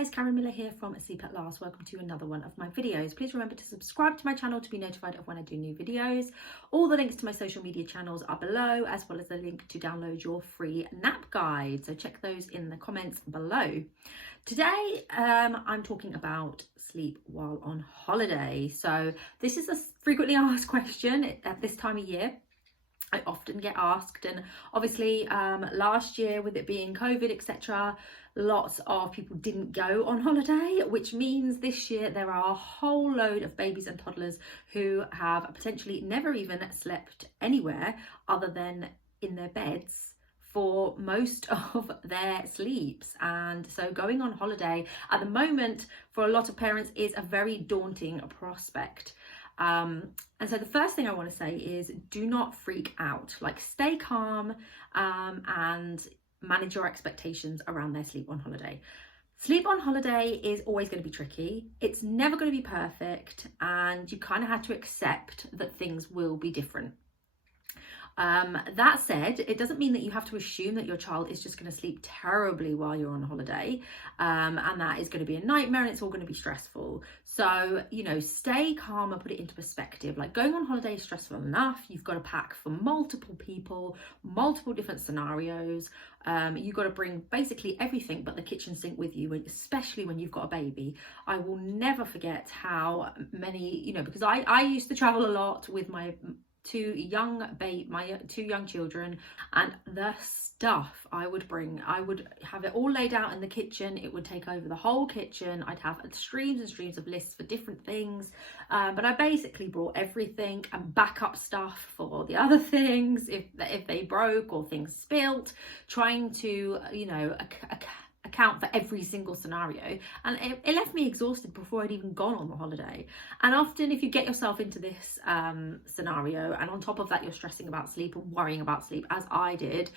guys, Karen Miller here from Asleep at Last. Welcome to another one of my videos. Please remember to subscribe to my channel to be notified of when I do new videos. All the links to my social media channels are below, as well as the link to download your free nap guide. So check those in the comments below. Today, I'm talking about sleep while on holiday. So this is a frequently asked question at this time of year. I often get asked, and obviously last year with it being COVID, etc., lots of people didn't go on holiday, which means this year there are a whole load of babies and toddlers who have potentially never even slept anywhere other than in their beds for most of their sleeps. And so going on holiday at the moment for a lot of parents is a very daunting prospect. And so the first thing I want to say is do not freak out, like stay calm and manage your expectations around their sleep on holiday. Sleep on holiday is always going to be tricky. It's never going to be perfect, and you kind of have to accept that things will be different. That said, it doesn't mean that you have to assume that your child is just going to sleep terribly while you're on holiday, and that is going to be a nightmare and it's all going to be stressful. So, you know, stay calm and put it into perspective. Like, going on holiday is stressful enough. You've got to pack for multiple people, multiple different scenarios. You've got to bring basically everything but the kitchen sink with you, especially when you've got a baby. I will never forget how many, you know, because I used to travel a lot with my two young children, and the stuff I would bring, I would have it all laid out in the kitchen. It would take over the whole kitchen. I'd have streams and streams of lists for different things, but I basically brought everything and backup stuff for the other things if they broke or things spilt, trying to, you know, account for every single scenario, and it left me exhausted before I'd even gone on the holiday. And often if you get yourself into this scenario, and on top of that you're stressing about sleep and worrying about sleep, as I did,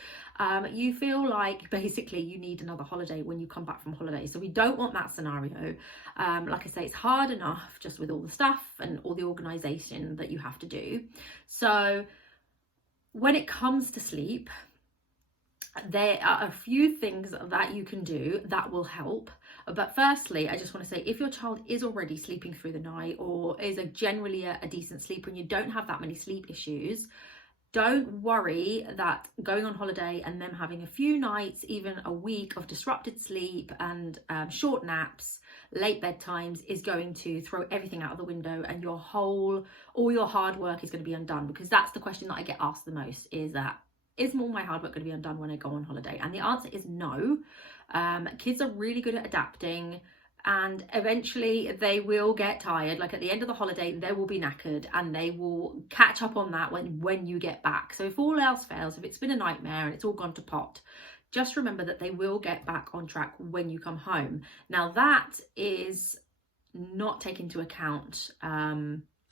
you feel like basically you need another holiday when you come back from holiday. So we don't want that scenario. Like I say, it's hard enough just with all the stuff and all the organization that you have to do. So when it comes to sleep, there are a few things that you can do that will help. But firstly, I just want to say, if your child is already sleeping through the night or is generally a decent sleeper and you don't have that many sleep issues, don't worry that going on holiday and them having a few nights, even a week of disrupted sleep and short naps, late bedtimes, is going to throw everything out of the window, and all your hard work is going to be undone. Because that's the question that I get asked the most, is all my hard work going to be undone when I go on holiday? And the answer is no. Kids are really good at adapting, and eventually they will get tired. Like, at the end of the holiday, they will be knackered, and they will catch up on that when you get back. So if all else fails, if it's been a nightmare and it's all gone to pot, just remember that they will get back on track when you come home. Now, that is not taken into account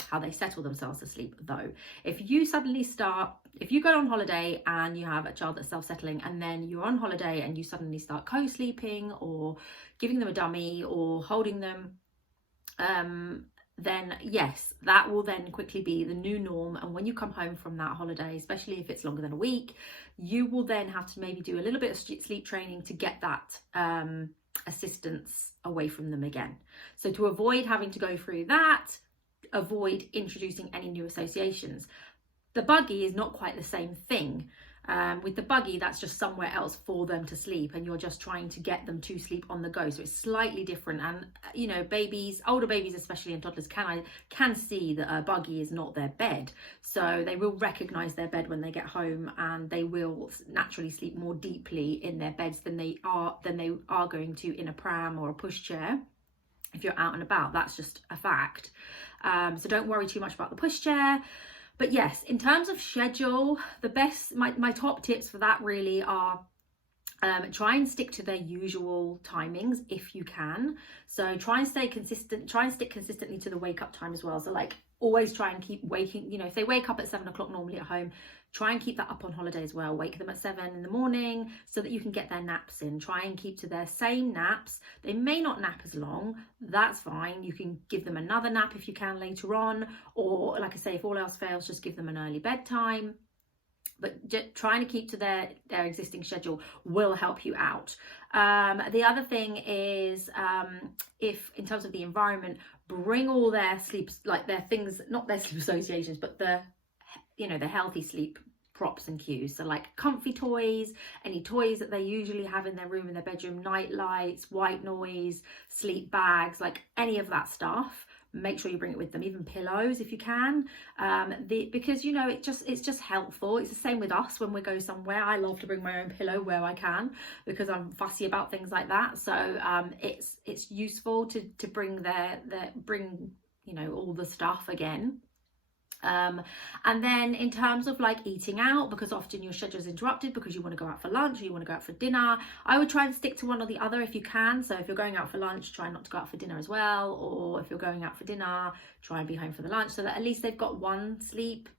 how they settle themselves to sleep, though. If you go on holiday and you have a child that's self-settling, and then you're on holiday and you suddenly start co-sleeping or giving them a dummy or holding them, then yes, that will then quickly be the new norm. And when you come home from that holiday, especially if it's longer than a week, you will then have to maybe do a little bit of sleep training to get that assistance away from them again. So to avoid having to go through that, avoid introducing any new associations. The buggy is not quite the same thing. With the buggy, that's just somewhere else for them to sleep, and you're just trying to get them to sleep on the go. So it's slightly different. And you know, older babies especially, and toddlers can see that a buggy is not their bed. So they will recognize their bed when they get home, and they will naturally sleep more deeply in their beds than they are going to in a pram or a pushchair. If you're out and about, that's just a fact. So don't worry too much about the pushchair. But yes, in terms of schedule, my top tips for that really are try and stick to their usual timings if you can. So try and stay consistent, try and stick consistently to the wake up time as well. So like, always try and keep waking, you know, if they wake up at 7 o'clock normally at home, try and keep that up on holiday as well. Wake them at 7 in the morning so that you can get their naps in. Try and keep to their same naps. They may not nap as long, that's fine. You can give them another nap if you can later on, or like I say, if all else fails, just give them an early bedtime. but trying to keep to their existing schedule will help you out. The other thing is, if in terms of the environment, bring all their sleeps, like their things, not their sleep associations, but the healthy sleep props and cues. So like comfy toys, any toys that they usually have in their room, in their bedroom, night lights, white noise, sleep bags, like any of that stuff. Make sure you bring it with them, even pillows if you can, because it's just helpful. It's the same with us when we go somewhere. I love to bring my own pillow where I can because I'm fussy about things like that. So it's useful to bring all the stuff again. And then in terms of like eating out, because often your schedule is interrupted because you want to go out for lunch or you want to go out for dinner, I would try and stick to one or the other if you can. So if you're going out for lunch, try not to go out for dinner as well, or if you're going out for dinner, try and be home for the lunch, so that at least they've got one sleep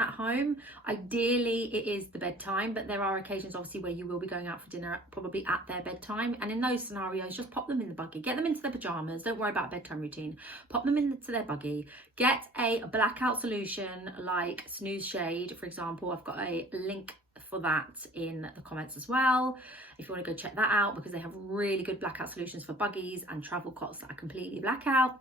at home. Ideally it is the bedtime, but there are occasions obviously where you will be going out for dinner probably at their bedtime, and in those scenarios just pop them in the buggy, get them into their pajamas, don't worry about bedtime routine, pop them into their buggy, get a blackout solution like Snooze Shade, for example. I've got a link for that in the comments as well if you want to go check that out, because they have really good blackout solutions for buggies and travel cots that are completely blackout.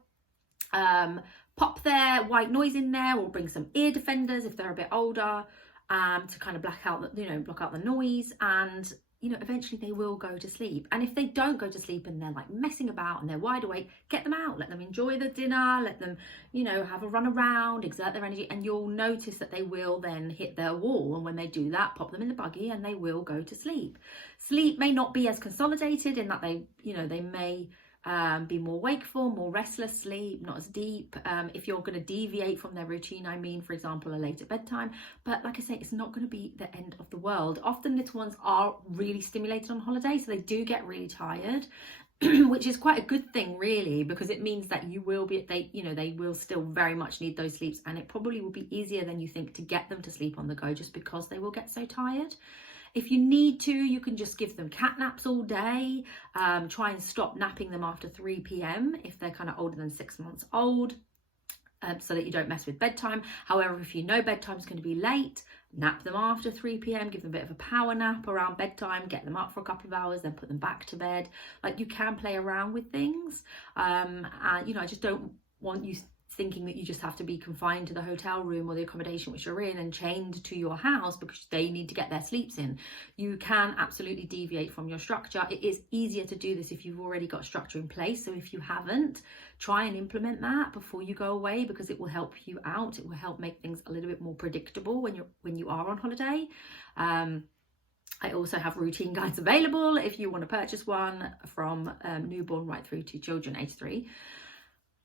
Pop their white noise in there, or bring some ear defenders if they're a bit older, to kind of block out the noise, and eventually they will go to sleep. And if they don't go to sleep and they're like messing about and they're wide awake, get them out, let them enjoy the dinner, let them have a run around, exert their energy, and you'll notice that they will then hit their wall. And when they do that, pop them in the buggy and they will go to sleep. Sleep may not be as consolidated in that they may be more wakeful, more restless sleep, not as deep. If you're going to deviate from their routine, I mean, for example, a later bedtime. But like I say, it's not going to be the end of the world. Often little ones are really stimulated on holiday, so they do get really tired, which is quite a good thing really, because it means that they will still very much need those sleeps, and it probably will be easier than you think to get them to sleep on the go, just because they will get so tired. If you need to, you can just give them cat naps all day. Try and stop napping them after 3 p.m. if they're kind of older than 6 months old, so that you don't mess with bedtime. However, if you know bedtime's going to be late, nap them after 3 p.m, give them a bit of a power nap around bedtime, get them up for a couple of hours, then put them back to bed. Like, you can play around with things. And I just don't want you thinking that you just have to be confined to the hotel room or the accommodation which you're in and chained to your house because they need to get their sleeps in. You can absolutely deviate from your structure. It is easier to do this if you've already got structure in place. So if you haven't, try and implement that before you go away, because it will help you out. It will help make things a little bit more predictable when you are on holiday. I also have routine guides available if you want to purchase one, from newborn right through to children age 3.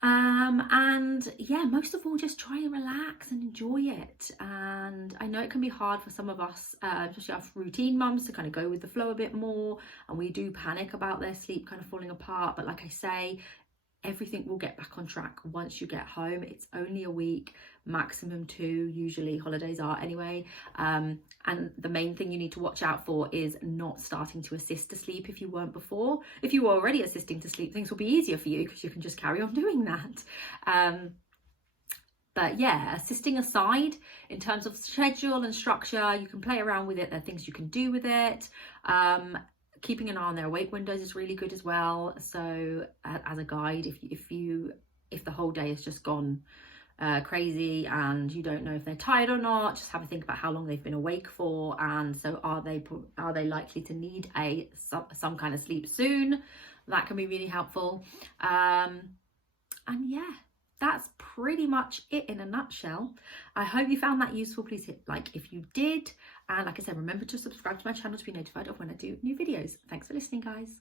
And yeah, most of all, just try and relax and enjoy it. And I know it can be hard for some of us, especially our routine mums, to kind of go with the flow a bit more, and we do panic about their sleep kind of falling apart. But like I say, everything will get back on track once you get home. It's only a week, maximum 2, usually holidays are anyway. And the main thing you need to watch out for is not starting to assist to sleep if you weren't before. If you were already assisting to sleep, things will be easier for you because you can just carry on doing that. But yeah, assisting aside, in terms of schedule and structure, you can play around with it. There are things you can do with it. Keeping an eye on their awake windows is really good as well. So as a guide, if the whole day has just gone crazy and you don't know if they're tired or not, just have a think about how long they've been awake for, and so are they likely to need some kind of sleep soon. That can be really helpful. And yeah, that's pretty much it in a nutshell. I hope you found that useful. Please hit like if you did, and like I said, remember to subscribe to my channel to be notified of when I do new videos. Thanks for listening, guys.